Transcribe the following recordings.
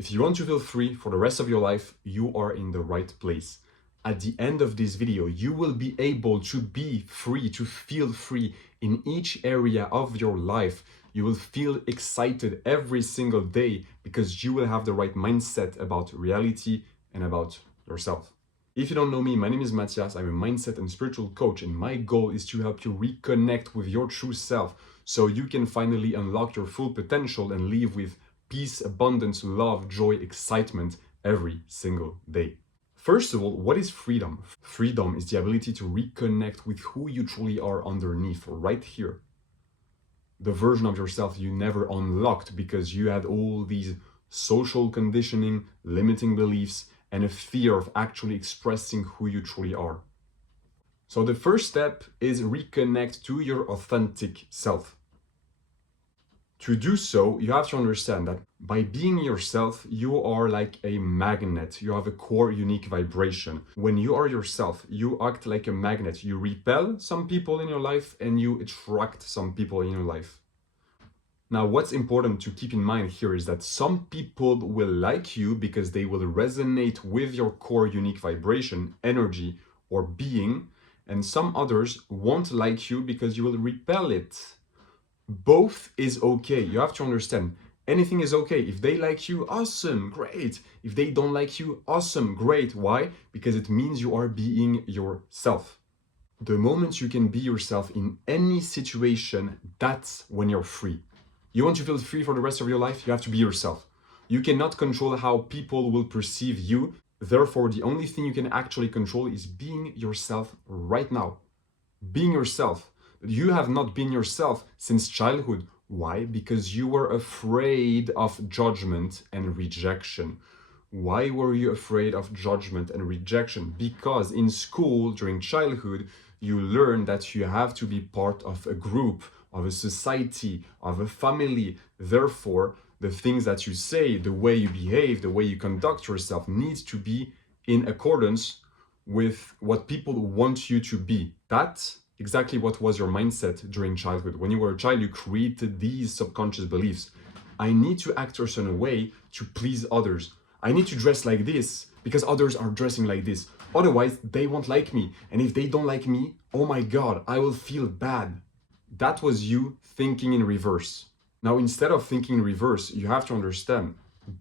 If you want to feel free for the rest of your life, you are in the right place. At the end of this video, you will be able to be free, to feel free in each area of your life. You will feel excited every single day because you will have the right mindset about reality and about yourself. If you don't know me, my name is Matthias. I'm a mindset and spiritual coach, and my goal is to help you reconnect with your true self so you can finally unlock your full potential and live with peace, abundance, love, joy, excitement every single day. First of all, what is freedom? Freedom is the ability to reconnect with who you truly are underneath, right here. The version of yourself you never unlocked because you had all these social conditioning, limiting beliefs, and a fear of actually expressing who you truly are. So the first step is reconnect to your authentic self. To do so, you have to understand that by being yourself, you are like a magnet. You have a core unique vibration. When you are yourself, you act like a magnet. You repel some people in your life and you attract some people in your life. Now, what's important to keep in mind here is that some people will like you because they will resonate with your core unique vibration, energy, or being, and some others won't like you because you will repel it. Both is okay. You have to understand, anything is okay. If they like you, awesome, great. If they don't like you, awesome, great. Why? Because it means you are being yourself. The moment you can be yourself in any situation, that's when you're free. You want to feel free for the rest of your life? You have to be yourself. You cannot control how people will perceive you. Therefore, the only thing you can actually control is being yourself right now. Being yourself. You have not been yourself since childhood. Why? Because you were afraid of judgment and rejection. Why were you afraid of judgment and rejection? Because in school, during childhood, you learn that you have to be part of a group, of a society, of a family. Therefore, the things that you say, the way you behave, the way you conduct yourself needs to be in accordance with what people want you to be. That's exactly what was your mindset during childhood. When you were a child, you created these subconscious beliefs. I need to act a certain way to please others. I need to dress like this because others are dressing like this. Otherwise, they won't like me. And if they don't like me, oh my God, I will feel bad. That was you thinking in reverse. Now, instead of thinking in reverse, you have to understand,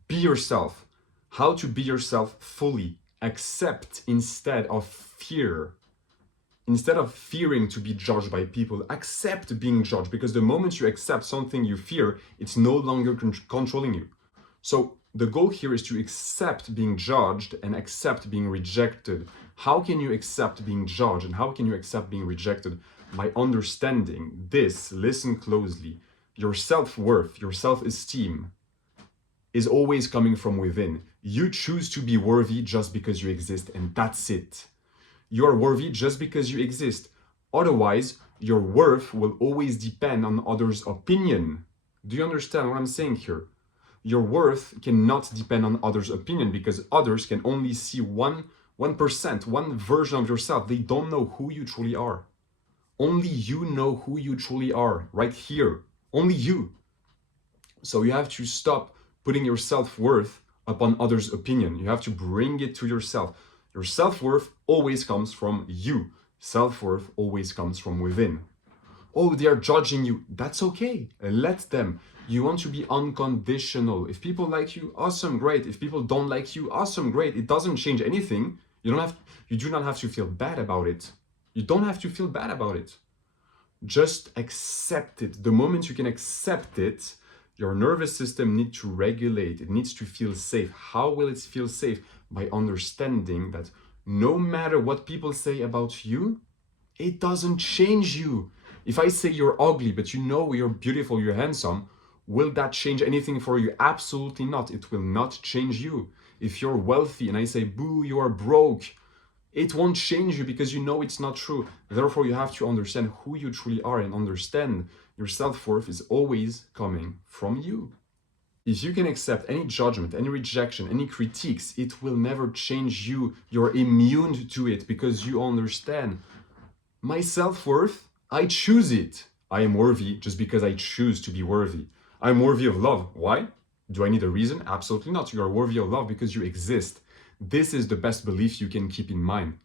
be yourself. How to be yourself fully. Accept instead of fear. Instead of fearing to be judged by people, accept being judged, because the moment you accept something you fear, it's no longer controlling you. So the goal here is to accept being judged and accept being rejected. How can you accept being judged and how can you accept being rejected? By understanding this, listen closely. Your self-worth, your self-esteem is always coming from within. You choose to be worthy just because you exist, and that's it. You are worthy just because you exist. Otherwise, your worth will always depend on others' opinion. Do you understand what I'm saying here? Your worth cannot depend on others' opinion because others can only see 1%, one version of yourself. They don't know who you truly are. Only you know who you truly are, right here. Only you. So you have to stop putting your self-worth upon others' opinion. You have to bring it to yourself. Your self-worth always comes from you. Self-worth always comes from within. Oh, they are judging you. That's okay. Let them. You want to be unconditional. If people like you, awesome, great. If people don't like you, awesome, great. It doesn't change anything. You do not have to feel bad about it. You don't have to feel bad about it. Just accept it. The moment you can accept it, your nervous system needs to regulate. It needs to feel safe. How will it feel safe? By understanding that no matter what people say about you, it doesn't change you. If I say you're ugly, but you know you're beautiful, you're handsome, will that change anything for you? Absolutely not. It will not change you. If you're wealthy and I say, boo, you are broke, it won't change you because you know it's not true. Therefore, you have to understand who you truly are and understand your self-worth is always coming from you. If you can accept any judgment, any rejection, any critiques, it will never change you. You're immune to it because you understand. My self-worth, I choose it. I am worthy just because I choose to be worthy. I'm worthy of love. Why? Do I need a reason? Absolutely not. You are worthy of love because you exist. This is the best belief you can keep in mind.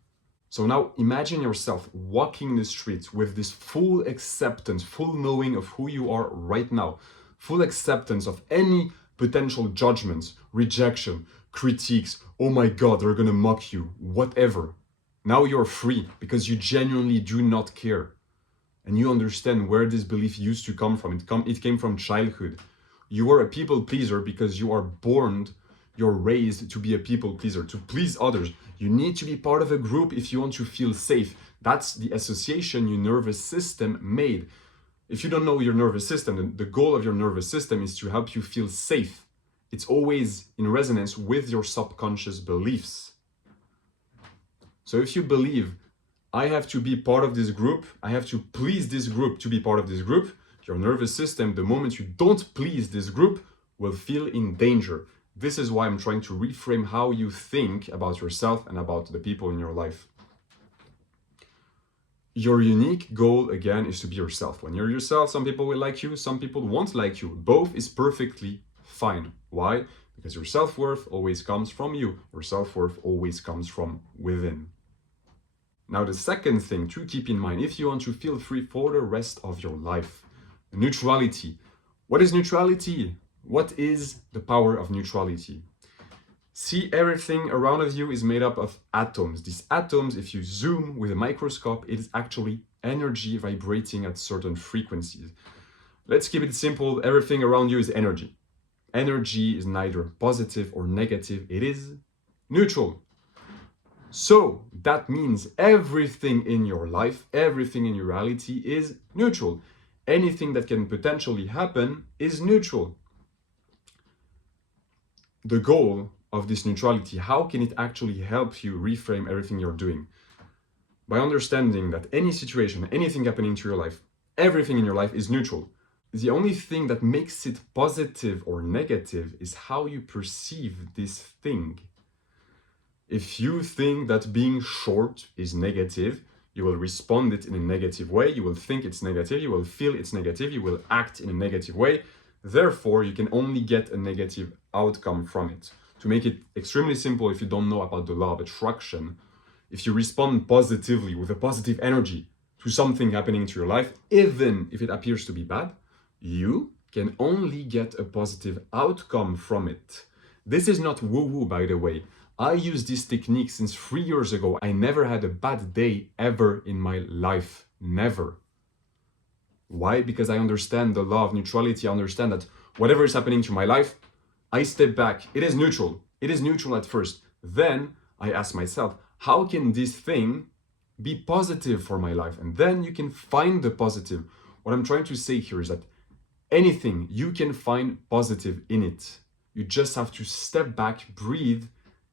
So now imagine yourself walking the streets with this full acceptance, full knowing of who you are right now, full acceptance of any potential judgments, rejection, critiques. Oh my God, they're gonna mock you, whatever. Now you're free because you genuinely do not care. And you understand where this belief used to come from. It came from childhood. You are a people pleaser because you are born, you're raised to be a people pleaser, to please others. You need to be part of a group if you want to feel safe. That's the association your nervous system made. If you don't know your nervous system, the goal of your nervous system is to help you feel safe. It's always in resonance with your subconscious beliefs. So if you believe, I have to be part of this group, I have to please this group to be part of this group, your nervous system, the moment you don't please this group, will feel in danger. This is why I'm trying to reframe how you think about yourself and about the people in your life. Your unique goal, again, is to be yourself. When you're yourself, some people will like you, some people won't like you. Both is perfectly fine. Why? Because your self-worth always comes from you. Your self-worth always comes from within. Now, the second thing to keep in mind, if you want to feel free for the rest of your life, neutrality. What is neutrality? What is the power of neutrality? See, everything around of you is made up of atoms. These atoms, if you zoom with a microscope, it is actually energy vibrating at certain frequencies. Let's keep it simple. Everything around you is energy. Energy is neither positive or negative. It is neutral. So that means everything in your life, everything in your reality is neutral. Anything that can potentially happen is neutral. The goal of this neutrality, how can it actually help you reframe everything you're doing? By understanding that any situation, anything happening to your life, everything in your life is neutral. The only thing that makes it positive or negative is how you perceive this thing. If you think that being short is negative, you will respond it in a negative way, you will think it's negative, you will feel it's negative, you will act in a negative way. Therefore, you can only get a negative outcome from it. To make it extremely simple, if you don't know about the law of attraction, if you respond positively with a positive energy to something happening to your life, even if it appears to be bad, you can only get a positive outcome from it. This is not woo-woo, by the way. I use this technique since 3 years ago. I never had a bad day ever in my life. Never. Why? Because I understand the law of neutrality. I understand that whatever is happening to my life, I step back. It is neutral. It is neutral at first. Then I ask myself, how can this thing be positive for my life? And then you can find the positive. What I'm trying to say here is that anything, you can find positive in it. You just have to step back, breathe,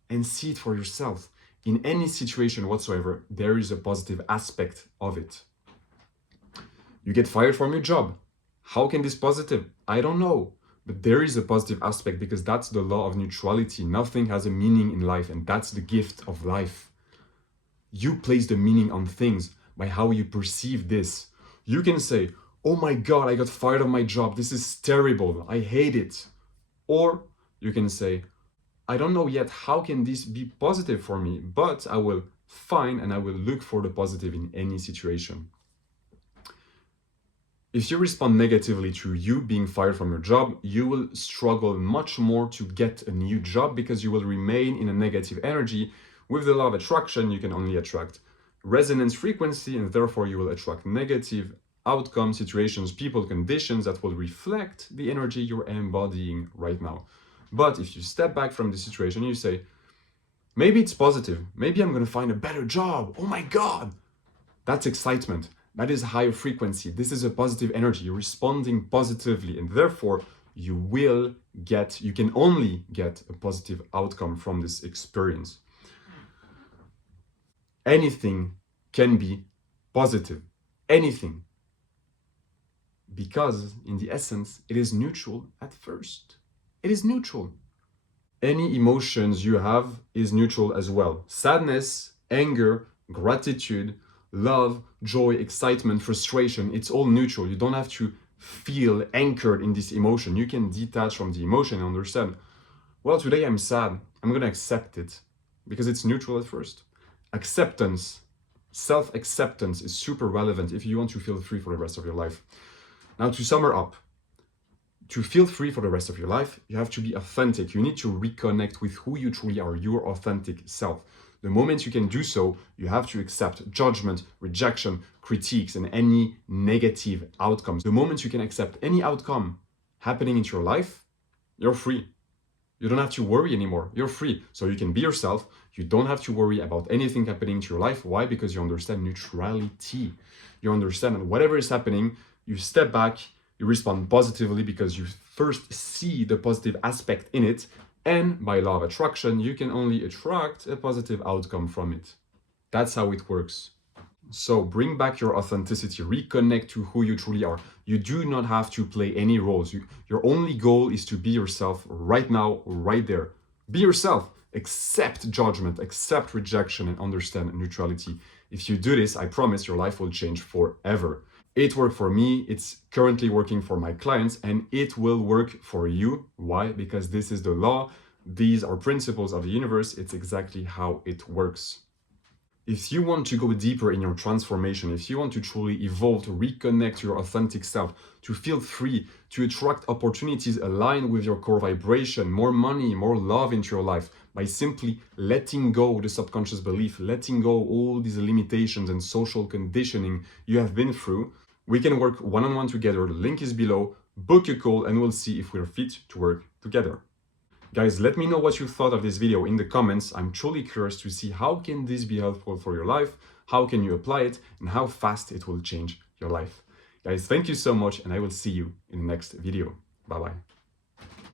and see it for yourself. In any situation whatsoever, there is a positive aspect of it. You get fired from your job. How can this be positive? I don't know. But there is a positive aspect because that's the law of neutrality. Nothing has a meaning in life, and that's the gift of life. You place the meaning on things by how you perceive this. You can say, oh my God, I got fired of my job. This is terrible. I hate it. Or you can say, I don't know yet how can this be positive for me, but I will find and I will look for the positive in any situation. If you respond negatively to you being fired from your job, you will struggle much more to get a new job because you will remain in a negative energy. With the law of attraction, you can only attract resonance frequency, and therefore you will attract negative outcomes, situations, people, conditions that will reflect the energy you're embodying right now. But if you step back from the situation, you say, maybe it's positive. Maybe I'm going to find a better job. Oh my God. That's excitement. That is higher frequency. This is a positive energy. You're responding positively, and therefore you can only get a positive outcome from this experience. Anything can be positive. Anything. Because in the essence, it is neutral at first. It is neutral. Any emotions you have is neutral as well. Sadness, anger, gratitude, love, joy, excitement, frustration, it's all neutral. You don't have to feel anchored in this emotion. You can detach from the emotion and understand, well, today I'm sad. I'm going to accept it because it's neutral at first. Acceptance, self-acceptance is super relevant if you want to feel free for the rest of your life. Now, to sum up, to feel free for the rest of your life, you have to be authentic. You need to reconnect with who you truly are, your authentic self. The moment you can do so, you have to accept judgment, rejection, critiques, and any negative outcomes. The moment you can accept any outcome happening into your life, you're free. You don't have to worry anymore. You're free. So you can be yourself. You don't have to worry about anything happening to your life. Why? Because you understand neutrality. You understand that whatever is happening, you step back, you respond positively because you first see the positive aspect in it. And by law of attraction, you can only attract a positive outcome from it. That's how it works. So bring back your authenticity, reconnect to who you truly are. You do not have to play any roles. Your only goal is to be yourself right now, right there. Be yourself, accept judgment, accept rejection, and understand neutrality. If you do this, I promise your life will change forever. It worked for me, it's currently working for my clients, and it will work for you. Why? Because this is the law. These are principles of the universe. It's exactly how it works. If you want to go deeper in your transformation, if you want to truly evolve, to reconnect to your authentic self, to feel free, to attract opportunities aligned with your core vibration, more money, more love into your life, by simply letting go the subconscious belief, letting go all these limitations and social conditioning you have been through, we can work one-on-one together. The link is below. Book a call and we'll see if we're fit to work together. Guys, let me know what you thought of this video in the comments. I'm truly curious to see how can this be helpful for your life, how can you apply it, and how fast it will change your life. Guys, thank you so much, and I will see you in the next video. Bye-bye.